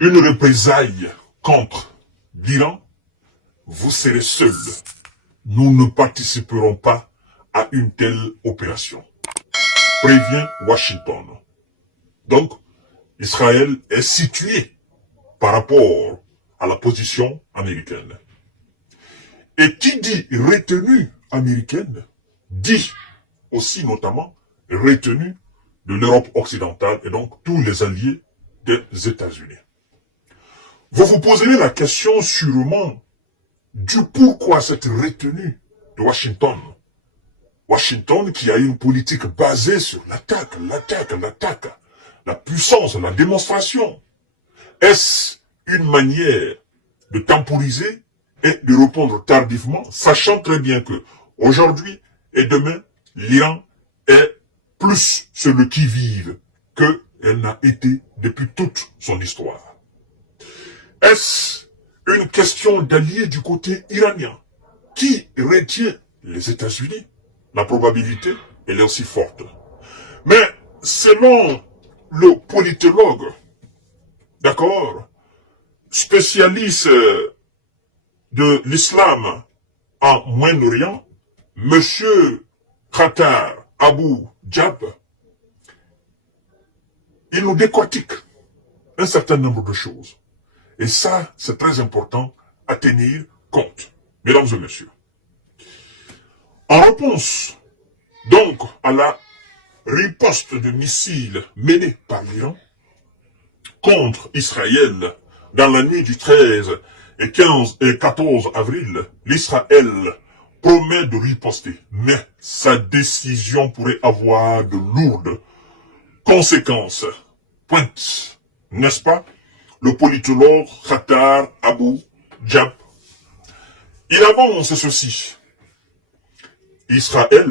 une représaille contre l'Iran, vous serez seuls. Nous ne participerons pas à une telle opération. Prévient Washington. Donc, Israël est situé par rapport à la position américaine. Et qui dit retenue américaine, dit aussi notamment retenue de l'Europe occidentale et donc tous les alliés des États-Unis. Vous vous poserez la question sûrement du pourquoi cette retenue de Washington. Washington qui a une politique basée sur l'attaque, la puissance, la démonstration. Est-ce une manière de temporiser et de répondre tardivement, sachant très bien que aujourd'hui et demain, l'Iran est plus sur le qui-vive qu'elle n'a été depuis toute son histoire. Est-ce une question d'alliés du côté iranien qui retient les États-Unis? La probabilité, elle est aussi forte. Mais selon le politologue, d'accord, spécialiste de l'islam en Moyen-Orient, Monsieur Khattar Abou Diab, il nous décortique un certain nombre de choses. Et ça, c'est très important à tenir compte, mesdames et messieurs. En réponse, donc, à la riposte de missiles menée par l'Iran contre Israël dans la nuit du 13 et 15 et 14 avril, l'Israël promet de riposter, mais sa décision pourrait avoir de lourdes conséquences. Pointe, n'est-ce pas? Le politologue Khattar Abou Diab. Il avance ceci. Israël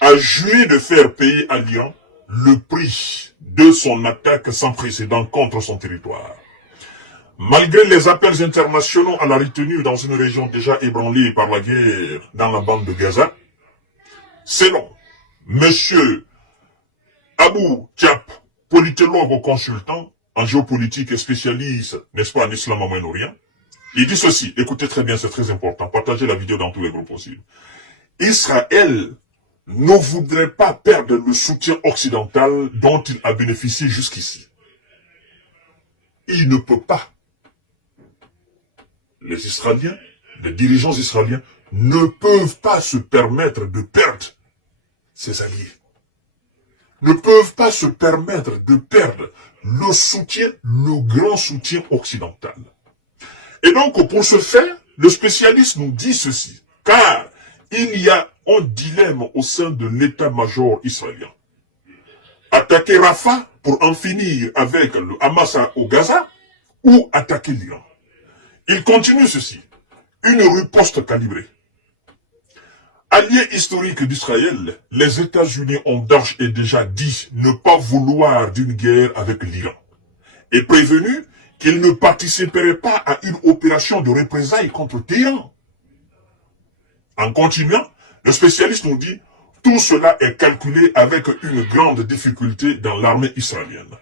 a juré de faire payer à l'Iran le prix de son attaque sans précédent contre son territoire. Malgré les appels internationaux à la retenue dans une région déjà ébranlée par la guerre dans la bande de Gaza, selon M. Abou Diab, politologue consultant en géopolitique et spécialiste, n'est-ce pas, en islam au Moyen-Orient, il dit ceci, écoutez très bien, c'est très important, partagez la vidéo dans tous les groupes possibles. Israël ne voudrait pas perdre le soutien occidental dont il a bénéficié jusqu'ici. Il ne peut pas. Les Israéliens, les dirigeants israéliens, ne peuvent pas se permettre de perdre ses alliés. Ne peuvent pas se permettre de perdre le soutien, le grand soutien occidental. Et donc, pour ce faire, le spécialiste nous dit ceci, car il y a un dilemme au sein de l'état-major israélien. Attaquer Rafah pour en finir avec le Hamas au Gaza ou attaquer l'Iran. Il continue ceci, une riposte calibrée. Alliés historiques d'Israël, les États-Unis ont d'ores et déjà dit ne pas vouloir d'une guerre avec l'Iran et prévenu qu'ils ne participeraient pas à une opération de représailles contre l'Iran. En continuant, le spécialiste nous dit tout cela est calculé avec une grande difficulté dans l'armée israélienne.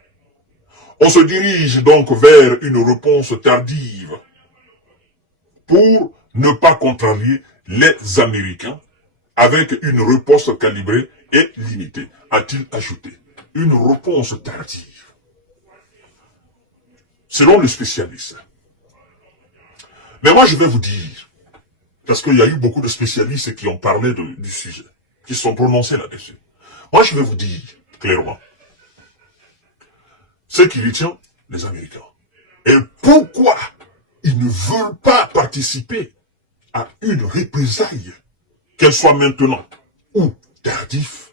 On se dirige donc vers une réponse tardive pour ne pas contrarier les Américains avec une riposte calibrée et limitée, a-t-il ajouté. Une réponse tardive. Selon le spécialiste. Mais moi je vais vous dire, parce qu'il y a eu beaucoup de spécialistes qui ont parlé du sujet, qui sont prononcés là-dessus. Moi je vais vous dire clairement, ce qui retient les Américains. Et pourquoi ils ne veulent pas participer à une représaille, qu'elle soit maintenant ou tardive.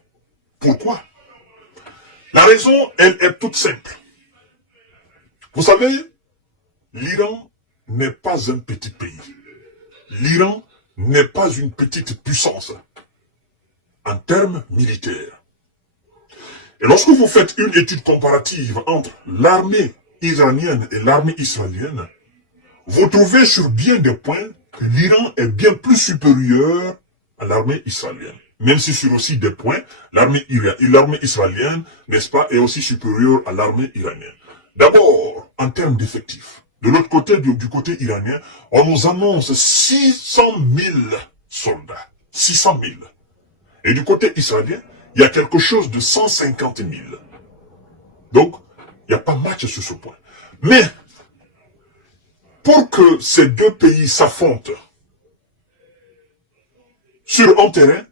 Pourquoi? La raison, elle est toute simple. Vous savez, l'Iran n'est pas un petit pays. L'Iran n'est pas une petite puissance en termes militaires. Et lorsque vous faites une étude comparative entre l'armée iranienne et l'armée israélienne, vous trouvez sur bien des points que l'Iran est bien plus supérieur à l'armée israélienne. Même si sur aussi des points, l'armée israélienne, n'est-ce pas, est aussi supérieure à l'armée iranienne. D'abord, en termes d'effectifs. De l'autre côté, du côté iranien, on nous annonce 600 000 soldats. 600 000. Et du côté israélien, il y a quelque chose de 150 000. Donc, il n'y a pas match sur ce point. Mais, pour que ces deux pays s'affrontent sur un terrain,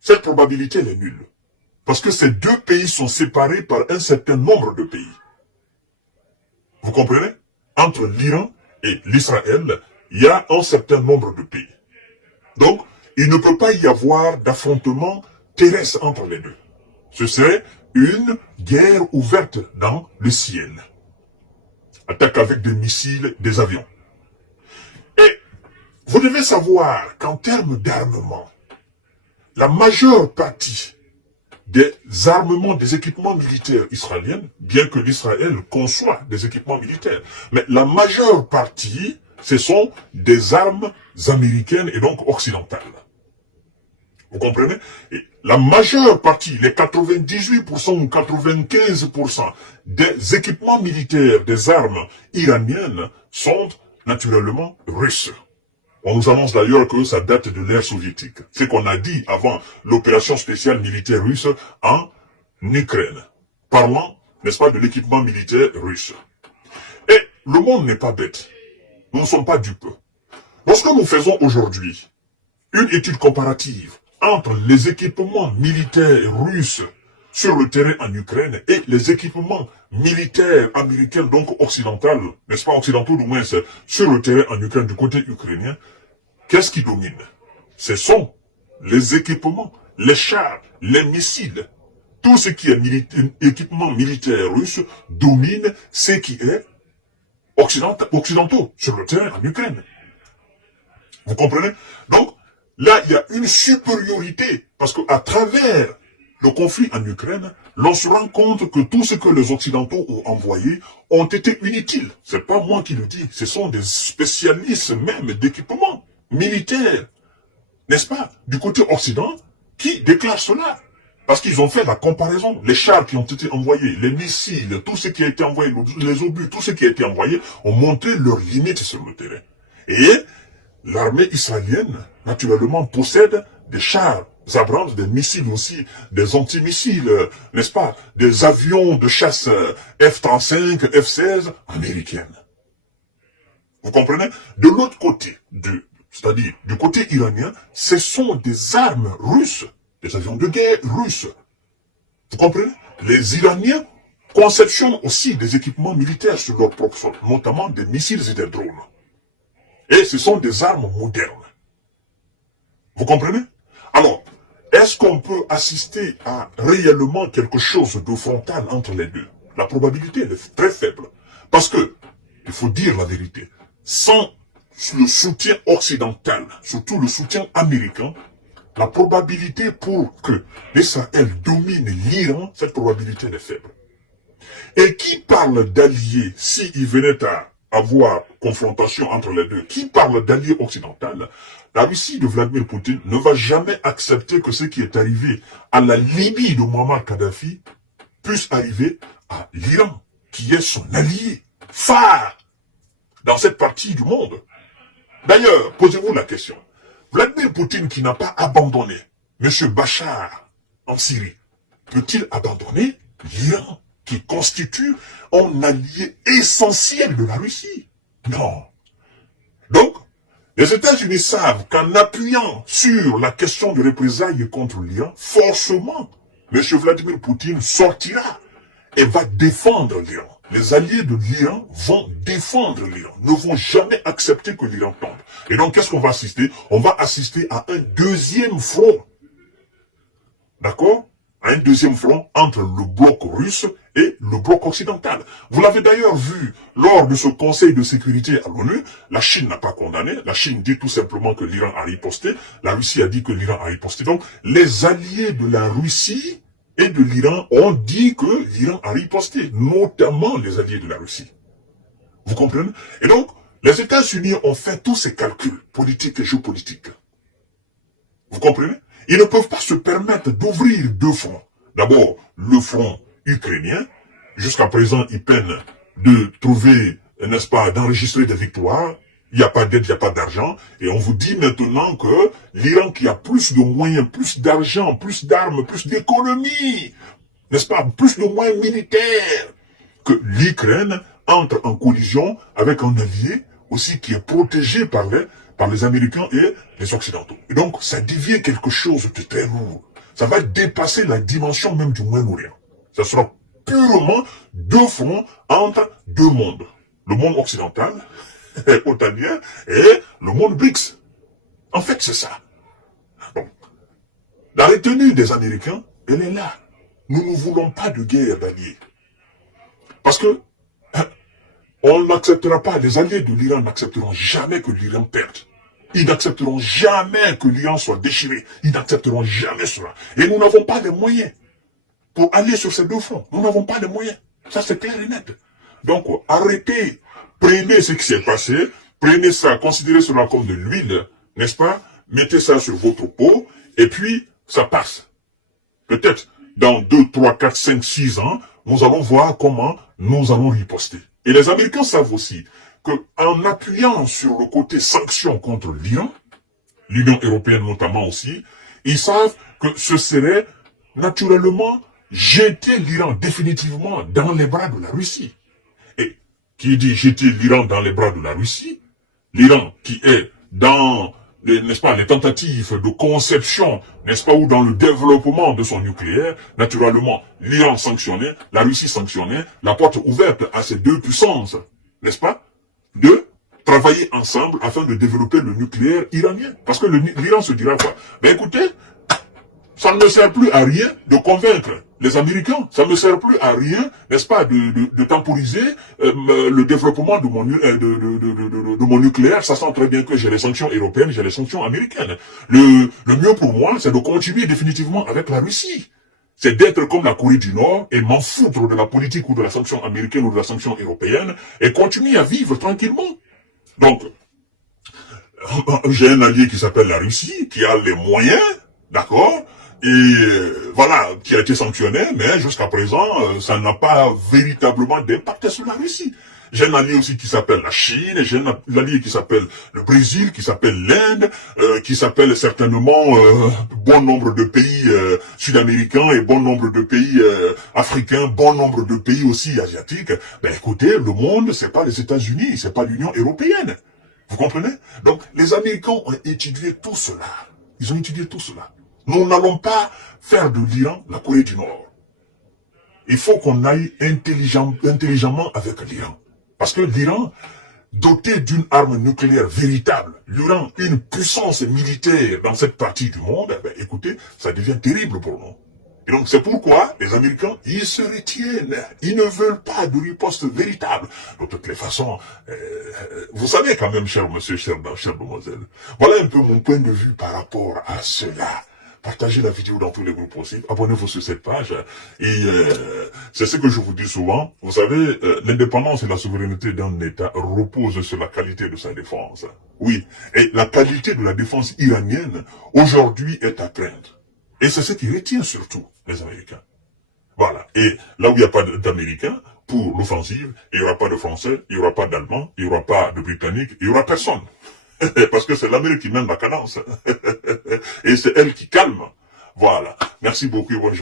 cette probabilité elle est nulle. Parce que ces deux pays sont séparés par un certain nombre de pays. Vous comprenez? Entre l'Iran et l'Israël, il y a un certain nombre de pays. Donc, il ne peut pas y avoir d'affrontement terrestre entre les deux. Ce serait une guerre ouverte dans le ciel. Attaque avec des missiles, des avions. Et vous devez savoir qu'en termes d'armement, la majeure partie des armements, des équipements militaires israéliens, bien que l'Israël conçoit des équipements militaires, mais la majeure partie, ce sont des armes américaines et donc occidentales. Vous comprenez? Et la majeure partie, les 98% ou 95% des équipements militaires, des armes iraniennes sont naturellement russes. On nous annonce d'ailleurs que ça date de l'ère soviétique. C'est qu'on a dit avant l'opération spéciale militaire russe en Ukraine. Parlant, n'est-ce pas, de l'équipement militaire russe. Et le monde n'est pas bête. Nous ne sommes pas dupes. Lorsque nous faisons aujourd'hui une étude comparative entre les équipements militaires russes sur le terrain en Ukraine et les équipements militaires américains, donc occidentaux, n'est-ce pas, occidentaux du moins, sur le terrain en Ukraine du côté ukrainien, qu'est-ce qui domine? Ce sont les équipements, les chars, les missiles. Tout ce qui est équipement militaire russe domine ce qui est occidentaux sur le terrain en Ukraine. Vous comprenez? Donc, là, il y a une supériorité, parce qu'à travers le conflit en Ukraine, l'on se rend compte que tout ce que les Occidentaux ont envoyé ont été inutiles. C'est pas moi qui le dis, ce sont des spécialistes même d'équipement militaire, n'est-ce pas, du côté Occident, qui déclarent cela. Parce qu'ils ont fait la comparaison. Les chars qui ont été envoyés, les missiles, tout ce qui a été envoyé, les obus, tout ce qui a été envoyé, ont montré leurs limites sur le terrain. Et l'armée israélienne, naturellement, possède des chars Abrams, des missiles aussi, des antimissiles, n'est-ce pas, des avions de chasse F-35, F-16 américaines. Vous comprenez? De l'autre côté, c'est-à-dire du côté iranien, ce sont des armes russes, des avions de guerre russes. Vous comprenez? Les Iraniens conceptionnent aussi des équipements militaires sur leur propre sol, notamment des missiles et des drones. Et ce sont des armes modernes. Vous comprenez? Alors, est-ce qu'on peut assister à réellement quelque chose de frontal entre les deux? La probabilité est très faible. Parce que, il faut dire la vérité, sans le soutien occidental, surtout le soutien américain, la probabilité pour que l'Israël domine l'Iran, cette probabilité est faible. Et qui parle d'alliés, s'il venait à avoir confrontation entre les deux, qui parle d'alliés occidental? La Russie de Vladimir Poutine ne va jamais accepter que ce qui est arrivé à la Libye de Muammar Kadhafi puisse arriver à l'Iran, qui est son allié phare dans cette partie du monde. D'ailleurs, posez-vous la question. Vladimir Poutine qui n'a pas abandonné M. Bachar en Syrie, peut-il abandonner l'Iran qui constitue un allié essentiel de la Russie? Non. Donc, les États-Unis savent qu'en appuyant sur la question de représailles contre l'Iran, forcément, M. Vladimir Poutine sortira et va défendre l'Iran. Les alliés de l'Iran vont défendre l'Iran, ne vont jamais accepter que l'Iran tombe. Et donc, qu'est-ce qu'on va assister? On va assister à un deuxième front. D'accord? À un deuxième front entre le bloc russe et le bloc occidental. Vous l'avez d'ailleurs vu lors de ce Conseil de sécurité à l'ONU, la Chine n'a pas condamné, la Chine dit tout simplement que l'Iran a riposté, la Russie a dit que l'Iran a riposté. Donc, les alliés de la Russie et de l'Iran ont dit que l'Iran a riposté, notamment les alliés de la Russie. Vous comprenez? Et donc, les États-Unis ont fait tous ces calculs politiques et géopolitiques. Vous comprenez? Ils ne peuvent pas se permettre d'ouvrir deux fronts. D'abord, le front ukrainien. Jusqu'à présent, ils peinent de trouver, n'est-ce pas, d'enregistrer des victoires. Il n'y a pas d'aide, il n'y a pas d'argent. Et on vous dit maintenant que l'Iran qui a plus de moyens, plus d'argent, plus d'armes, plus d'économies, n'est-ce pas, plus de moyens militaires, que l'Ukraine entre en collision avec un allié aussi qui est protégé par les Américains et les Occidentaux. Et donc, ça devient quelque chose de très lourd. Ça va dépasser la dimension même du Moyen-Orient. Ça sera purement deux fronts entre deux mondes. Le monde occidental, otanien, et le monde BRICS. En fait, c'est ça. Donc, la retenue des Américains, elle est là. Nous ne voulons pas de guerre d'alliés. Parce que on n'acceptera pas, les alliés de l'Iran n'accepteront jamais que l'Iran perde. Ils n'accepteront jamais que l'Iran soit déchiré. Ils n'accepteront jamais cela. Et nous n'avons pas les moyens pour aller sur ces deux fronts. Nous n'avons pas les moyens. Ça, c'est clair et net. Donc, arrêtez, prenez ce qui s'est passé, prenez ça, considérez cela comme de l'huile, n'est-ce pas? Mettez ça sur votre peau, et puis, ça passe. Peut-être, dans 2, 3, 4, 5, 6 ans, nous allons voir comment nous allons riposter. Et les Américains savent aussi qu'en appuyant sur le côté sanctions contre l'Iran, l'Union européenne notamment aussi, ils savent que ce serait naturellement jeter l'Iran définitivement dans les bras de la Russie. Et qui dit jeter l'Iran dans les bras de la Russie, l'Iran qui est dans, n'est-ce pas, les tentatives de conception, n'est-ce pas, ou dans le développement de son nucléaire, naturellement, l'Iran sanctionné, la Russie sanctionnée, la porte ouverte à ces deux puissances, n'est-ce pas, de travailler ensemble afin de développer le nucléaire iranien. Parce que l'Iran se dira quoi? Ben écoutez, ça ne me sert plus à rien de convaincre les Américains. Ça ne me sert plus à rien, n'est-ce pas, de temporiser le développement de mon nucléaire, sachant très bien que j'ai les sanctions européennes, j'ai les sanctions américaines. Le mieux pour moi, c'est de continuer définitivement avec la Russie. C'est d'être comme la Corée du Nord et m'en foutre de la politique ou de la sanction américaine ou de la sanction européenne et continuer à vivre tranquillement. Donc, j'ai un allié qui s'appelle la Russie, qui a les moyens, d'accord, et voilà, qui a été sanctionné, mais jusqu'à présent, ça n'a pas véritablement d'impact sur la Russie. J'ai un allié aussi qui s'appelle la Chine, j'ai un allié qui s'appelle le Brésil, qui s'appelle l'Inde, qui s'appelle certainement bon nombre de pays sud-américains et bon nombre de pays africains, bon nombre de pays aussi asiatiques. Ben écoutez, le monde, c'est pas les États-Unis, c'est pas l'Union européenne. Vous comprenez? Donc, les Américains ont étudié tout cela. Ils ont étudié tout cela. Nous n'allons pas faire de l'Iran la Corée du Nord. Il faut qu'on aille intelligemment avec l'Iran. Parce que l'Iran, doté d'une arme nucléaire véritable, l'Iran, une puissance militaire dans cette partie du monde, eh ben, écoutez, ça devient terrible pour nous. Et donc c'est pourquoi les Américains, ils se retiennent. Ils ne veulent pas de riposte véritable. De toutes les façons, vous savez quand même, cher monsieur, chère demoiselle, voilà un peu mon point de vue par rapport à cela. Partagez la vidéo dans tous les groupes possibles, abonnez-vous sur cette page, et c'est ce que je vous dis souvent, vous savez, l'indépendance et la souveraineté d'un État reposent sur la qualité de sa défense. Oui, et la qualité de la défense iranienne, aujourd'hui, est à craindre. Et c'est ce qui retient surtout les Américains. Voilà, et là où il n'y a pas d'Américains, pour l'offensive, il n'y aura pas de Français, il n'y aura pas d'Allemands, il n'y aura pas de Britanniques, il n'y aura personne. Parce que c'est l'Amérique qui mène la cadence. Et c'est elle qui calme. Voilà. Merci beaucoup et bonne journée.